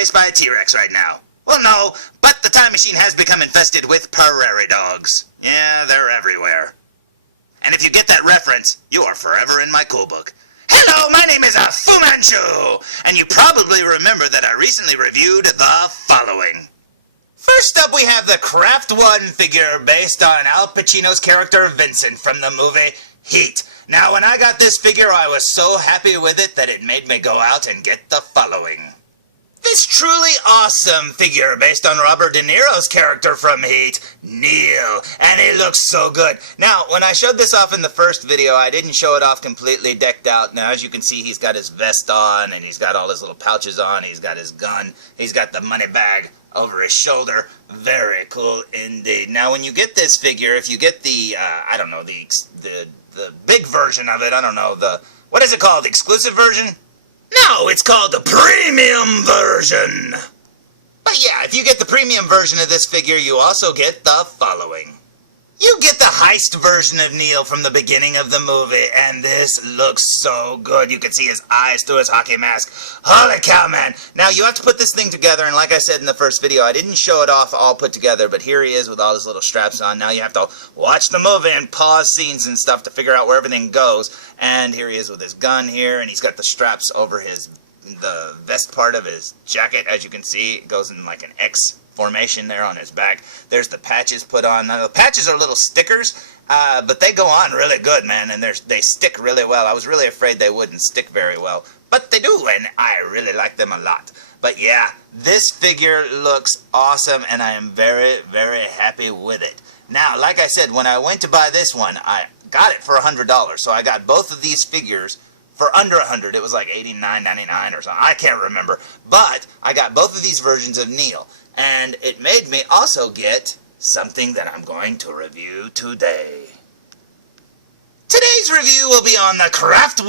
chased by a T-Rex right now. Well, no, but the time machine has become infested with prairie dogs. Yeah, they're everywhere. And if you get that reference, you are forever in my cool book. Hello, my name is Fu Manchu, and you probably remember that I recently reviewed the following. First up, we have the CRAFTONE figure based on Al Pacino's character Vincent from the movie Heat. Now, when I got this figure, I was so happy with it that it made me go out and get the following. This truly awesome figure based on Robert De Niro's character from Heat, Neil, and he looks so good. Now, when I showed this off in the first video, I didn't show it off completely decked out. Now, as you can see, he's got his vest on, and he's got all his little pouches on, he's got his gun, he's got the money bag over his shoulder. Very cool indeed. Now, when you get this figure, if you get the, I don't know, the big version of it, I don't know, what is it called, the exclusive version? No, it's called the premium version. But yeah, if you get the premium version of this figure, you also get the following. You get the heist version of Neil from the beginning of the movie, and this looks so good. You can see his eyes through his hockey mask. Holy cow, man. Now, you have to put this thing together, and like I said in the first video, I didn't show it off all put together, but here he is with all his little straps on. Now you have to watch the movie and pause scenes and stuff to figure out where everything goes. And here he is with his gun here, and he's got the straps over the vest part of his jacket. As you can see, it goes in like an X formation there on his back. There's the patches put on. Now, the patches are little stickers, but they go on really good, man, and they stick really well. I was really afraid they wouldn't stick very well, but they do, and I really like them a lot. But yeah, this figure looks awesome, and I am very, very happy with it. Now, like I said, when I went to buy this one, I got it for $100, so I got both of these figures for under $100. It was like $89.99 or something. I can't remember, but I got both of these versions of Neil. And it made me also get something that I'm going to review today. Today's review will be on the CRAFTONE,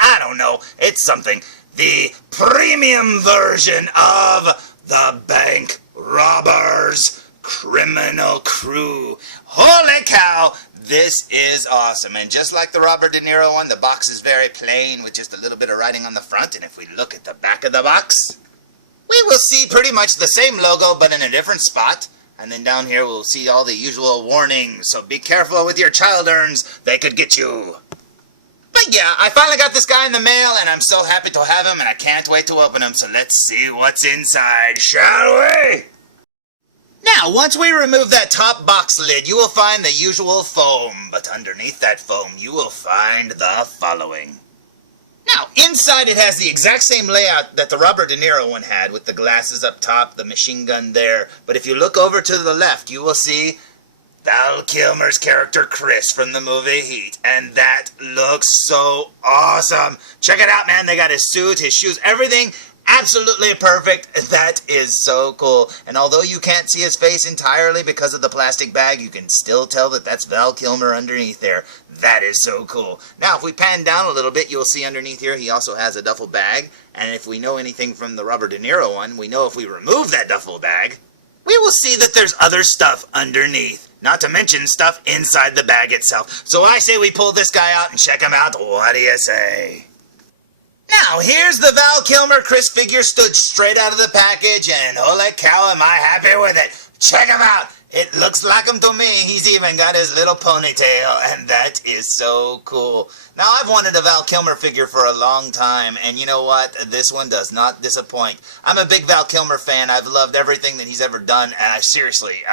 I don't know, it's something. The premium version of the Bank Robbers Criminal Crew. Holy cow, this is awesome. And just like the Robert De Niro one, the box is very plain with just a little bit of writing on the front. And if we look at the back of the box, we will see pretty much the same logo, but in a different spot. And then down here, we'll see all the usual warnings. So be careful with your child urns. They could get you. But yeah, I finally got this guy in the mail, and I'm so happy to have him, and I can't wait to open him. So let's see what's inside, shall we? Now, once we remove that top box lid, you will find the usual foam. But underneath that foam, you will find the following. Now, inside it has the exact same layout that the Robert De Niro one had, with the glasses up top, the machine gun there. But if you look over to the left, you will see Val Kilmer's character Chris from the movie Heat. And that looks so awesome. Check it out, man. They got his suit, his shoes, everything absolutely perfect. That is so cool. And although you can't see his face entirely because of the plastic bag, you can still tell that that's Val Kilmer underneath there. That is so cool. Now, if we pan down a little bit, you'll see underneath here he also has a duffel bag. And if we know anything from the Robert De Niro one, we know if we remove that duffel bag, we will see that there's other stuff underneath. Not to mention stuff inside the bag itself. So I say we pull this guy out and check him out. What do you say? Now, here's the Val Kilmer Chris figure stood straight out of the package, and holy cow, am I happy with it. Check him out. It looks like him to me. He's even got his little ponytail, and that is so cool. Now, I've wanted a Val Kilmer figure for a long time, and you know what? This one does not disappoint. I'm a big Val Kilmer fan. I've loved everything that he's ever done, seriously.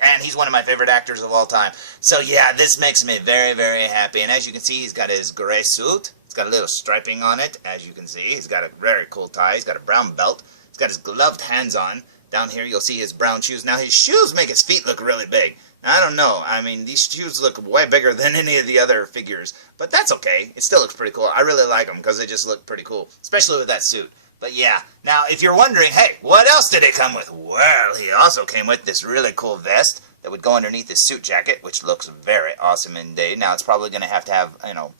And he's one of my favorite actors of all time. So yeah, this makes me very, very happy. And as you can see, he's got his gray suit. It's got a little striping on it, as you can see. He's got a very cool tie. He's got a brown belt. He's got his gloved hands on. Down here, you'll see his brown shoes. Now, his shoes make his feet look really big. Now, I don't know. I mean, these shoes look way bigger than any of the other figures. But that's okay. It still looks pretty cool. I really like them because they just look pretty cool, especially with that suit. But yeah, now, if you're wondering, hey, what else did it come with? Well, he also came with this really cool vest that would go underneath his suit jacket, which looks very awesome indeed. Now, it's probably going to have, you know,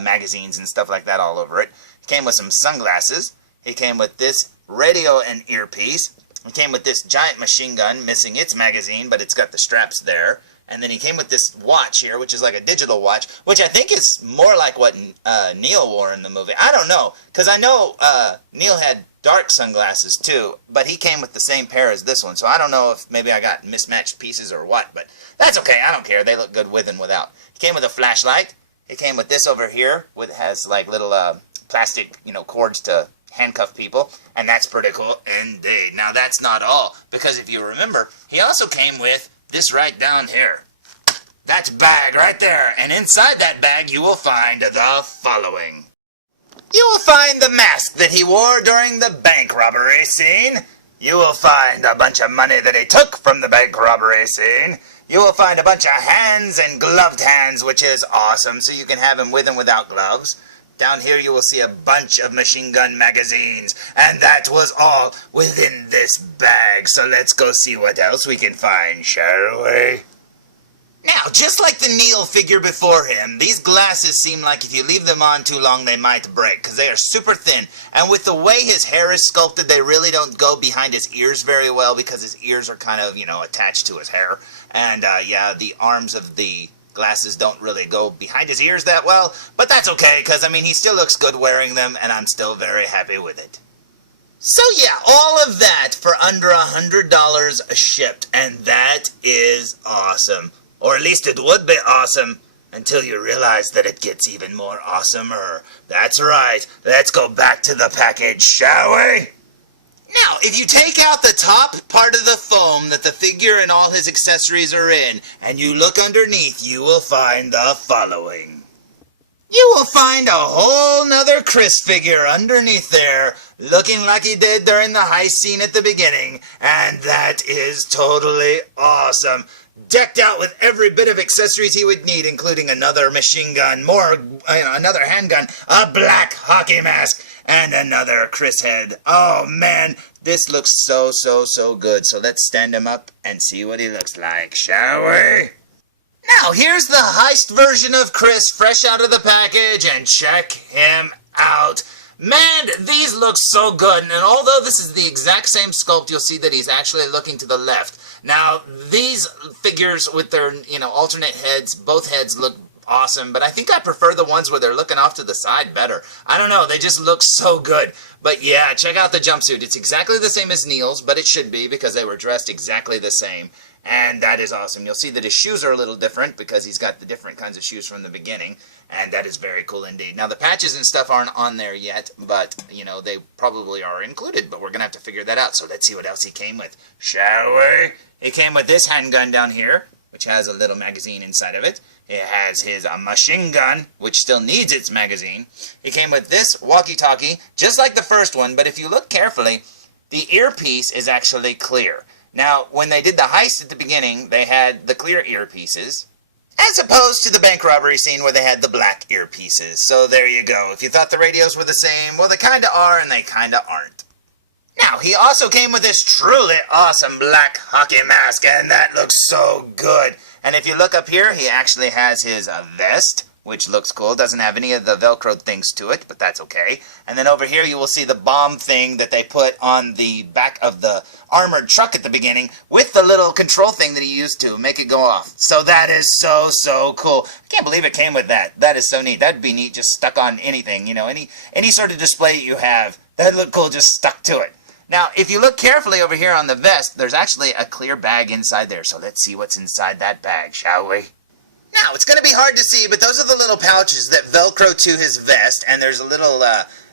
magazines and stuff like that all over it. He came with some sunglasses. He came with this radio and earpiece. He came with this giant machine gun, missing its magazine, but it's got the straps there. And then he came with this watch here, which is like a digital watch, which I think is more like what Neil wore in the movie. I don't know, because I know Neil had dark sunglasses too, but he came with the same pair as this one, so I don't know if maybe I got mismatched pieces or what, but that's okay, I don't care. They look good with and without. He came with a flashlight. He came with this over here, with has like little plastic, cords to handcuff people, and that's pretty cool indeed. Now that's not all, because if you remember, he also came with this right down here. That bag right there, and inside that bag you will find the following. You will find the mask that he wore during the bank robbery scene. You will find a bunch of money that he took from the bank robbery scene. You will find a bunch of hands and gloved hands, which is awesome, so you can have him with and without gloves. Down here you will see a bunch of machine gun magazines, and that was all within this bag. So let's go see what else we can find, shall we? Now, just like the Neil figure before him, these glasses seem like if you leave them on too long, they might break, because they are super thin. And with the way his hair is sculpted, they really don't go behind his ears very well, because his ears are kind of, attached to his hair. And, the arms of the glasses don't really go behind his ears that well, but that's okay, because, he still looks good wearing them, and I'm still very happy with it. So yeah, all of that for under $100 shipped, and that is awesome. Or at least it would be awesome until you realize that it gets even more awesomer. That's right. Let's go back to the package, shall we? Now, if you take out the top part of the foam that the figure and all his accessories are in, and you look underneath, you will find the following. You will find a whole nother Chris figure underneath there, looking like he did during the heist scene at the beginning, and that is totally awesome. Decked out with every bit of accessories he would need, including another machine gun, another handgun, a black hockey mask, and another Chris head. Oh man, this looks so good. So let's stand him up and see what he looks like, shall we? Now, here's the heist version of Chris, fresh out of the package, and check him out. Man, these look so good, and although this is the exact same sculpt, you'll see that he's actually looking to the left. Now, these figures with their, alternate heads, both heads look awesome, but I think I prefer the ones where they're looking off to the side better. I don't know, they just look so good. But yeah, check out the jumpsuit. It's exactly the same as Neil's, but it should be because they were dressed exactly the same. And that is awesome. You'll see that his shoes are a little different because he's got the different kinds of shoes from the beginning. And that is very cool indeed. Now, the patches and stuff aren't on there yet, but, they probably are included. But we're going to have to figure that out. So let's see what else he came with, shall we? He came with this handgun down here, which has a little magazine inside of it. It has his machine gun, which still needs its magazine. He came with this walkie-talkie, just like the first one. But if you look carefully, the earpiece is actually clear. Now, when they did the heist at the beginning, they had the clear earpieces, as opposed to the bank robbery scene where they had the black earpieces. So there you go. If you thought the radios were the same, well, they kind of are and they kind of aren't. Now, he also came with this truly awesome black hockey mask, and that looks so good. And if you look up here, he actually has his vest, which looks cool. Doesn't have any of the Velcro things to it, but that's okay. And then over here you will see the bomb thing that they put on the back of the armored truck at the beginning with the little control thing that he used to make it go off. So that is so cool. I can't believe it came with that. That is so neat. That'd be neat just stuck on anything, any sort of display you have. That'd look cool just stuck to it. Now, if you look carefully over here on the vest, there's actually a clear bag inside there. So let's see what's inside that bag, shall we? Now, it's going to be hard to see, but those are the little pouches that Velcro to his vest, and there's a little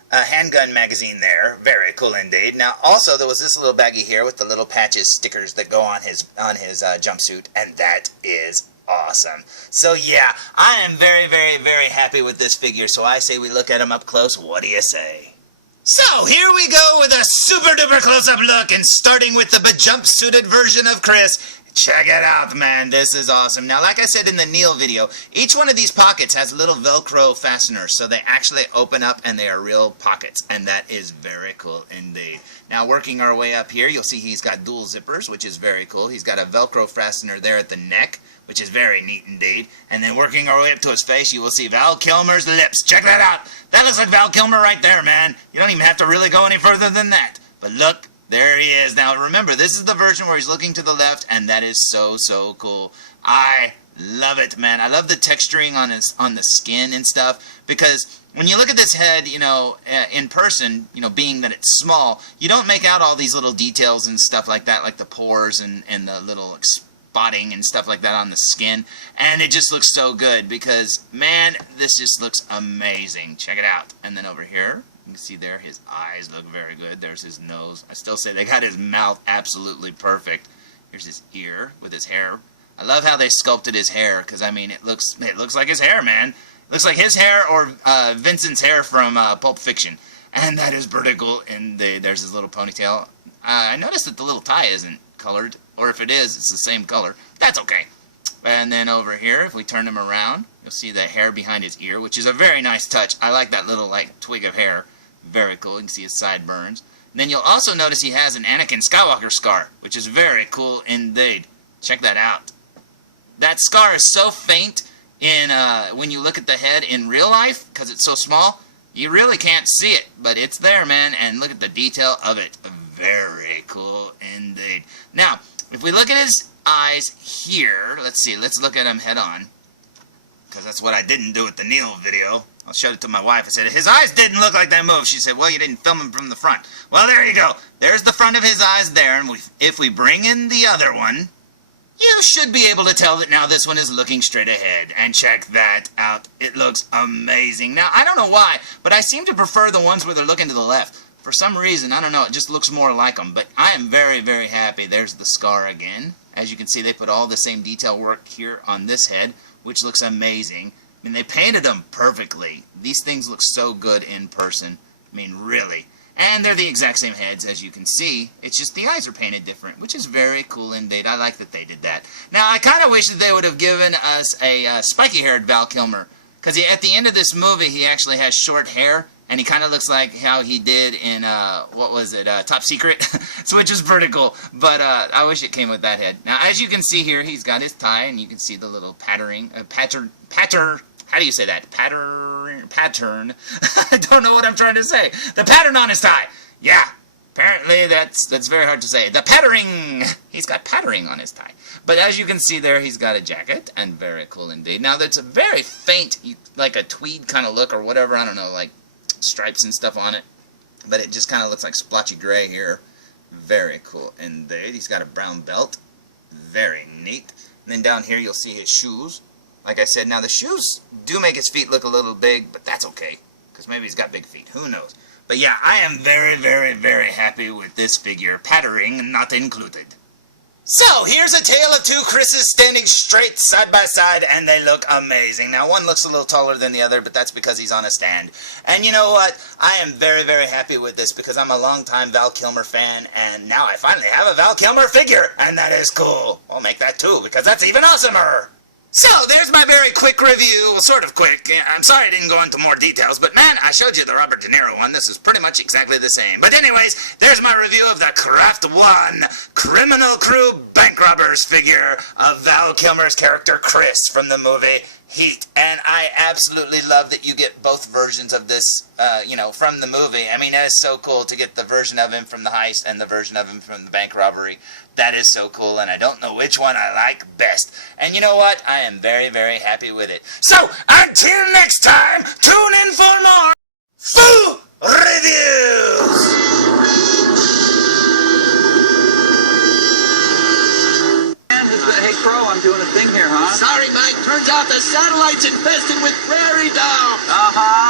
handgun magazine there. Very cool indeed. Now, also, there was this little baggie here with the little patches, stickers that go on his jumpsuit, and that is awesome. So, yeah, I am very happy with this figure, so I say we look at him up close. What do you say? So, here we go with a super-duper close-up look, and starting with the jumpsuited version of Chris. Check it out, man. This is awesome. Now, like I said in the Neil video, each one of these pockets has a little Velcro fastener, so they actually open up and they are real pockets, and that is very cool indeed. Now, working our way up here, you'll see he's got dual zippers, which is very cool. He's got a Velcro fastener there at the neck, which is very neat indeed. And then working our way up to his face, you will see Val Kilmer's lips. Check that out. That looks like Val Kilmer right there, man. You don't even have to really go any further than that. But look. There he is. Now remember, this is the version where he's looking to the left, and that is so cool. I Love it, man. I love the texturing on the skin and stuff, because when you look at this head, you know, in person, you know, being that it's small, you don't make out all these little details and stuff like that, like the pores and the little spotting and stuff like that on the skin, and it just looks so good because, man, this just looks amazing. Check it out. And then over here, you can see there his eyes look very good. There's his nose. I still say they got his mouth absolutely perfect. Here's his ear with his hair. I love how they sculpted his hair, because, I mean, it looks like his hair, man. It looks like his hair or Vincent's hair from Pulp Fiction. And that is pretty cool. And there's his little ponytail. I noticed that the little tie isn't colored, or if it is, it's the same color. That's okay. And then over here, if we turn him around, you'll see the hair behind his ear, which is a very nice touch. I like that little, like, twig of hair. Very cool. You can see his sideburns. Then you'll also notice he has an Anakin Skywalker scar, which is very cool indeed. Check that out. That scar is so faint in when you look at the head in real life, because it's so small, you really can't see it, but it's there, man, and look at the detail of it. Very cool indeed. Now, if we look at his eyes here, let's see, let's look at him head on, because that's what I didn't do with the Neil video. I showed it to my wife. I said, his eyes didn't look like they moved. She said, well, you didn't film him from the front. Well, there you go. There's the front of his eyes there, and if we bring in the other one, you should be able to tell that now this one is looking straight ahead. And check that out. It looks amazing. Now, I don't know why, but I seem to prefer the ones where they're looking to the left. For some reason, I don't know, it just looks more like them. But I am very, very happy. There's the scar again. As you can see, they put all the same detail work here on this head, which looks amazing. I mean, they painted them perfectly. These things look so good in person. I mean, really. And they're the exact same heads, as you can see. It's just the eyes are painted different, which is very cool indeed. I like that they did that. Now, I kind of wish that they would have given us a spiky-haired Val Kilmer, because at the end of this movie, he actually has short hair, and he kind of looks like how he did in, what was it, Top Secret? So, which is pretty cool. But I wish it came with that head. Now, as you can see here, he's got his tie, and you can see the little pattern. How do you say that? Pattern. I don't know what I'm trying to say. The pattern on his tie. Yeah. Apparently that's very hard to say. The patterning. He's got patterning on his tie. But as you can see there, he's got a jacket, and very cool indeed. Now, that's a very faint, like a tweed kind of look or whatever. I don't know, like stripes and stuff on it. But it just kind of looks like splotchy gray here. Very cool indeed. He's got a brown belt. Very neat. And then down here, you'll see his shoes. Like I said, now the shoes do make his feet look a little big, but that's okay, because maybe he's got big feet. Who knows? But yeah, I am very, very, very happy with this figure, patterning not included. So, here's a tale of two Chris's standing straight side by side, and they look amazing. Now, one looks a little taller than the other, but that's because he's on a stand. And you know what? I am very, very happy with this, because I'm a longtime Val Kilmer fan, and now I finally have a Val Kilmer figure, and that is cool. I'll make that too, because that's even awesomer. So, there's my very quick review, well, sort of quick. I'm sorry I didn't go into more details, but man, I showed you the Robert De Niro one. This is pretty much exactly the same. But anyways, there's my review of the Craft One Criminal Crew Bank Robbers figure of Val Kilmer's character Chris from the movie Heat. And I absolutely love that you get both versions of this, from the movie. I mean, that is so cool to get the version of him from the heist and the version of him from the bank robbery. That is so cool, and I don't know which one I like best. And you know what? I am very, very happy with it. So, until next time, tune in for more Foo Reviews! Hey, Crow, I'm doing a thing here, huh? Sorry, Mike. Turns out the satellite's infested with prairie dogs. Uh-huh.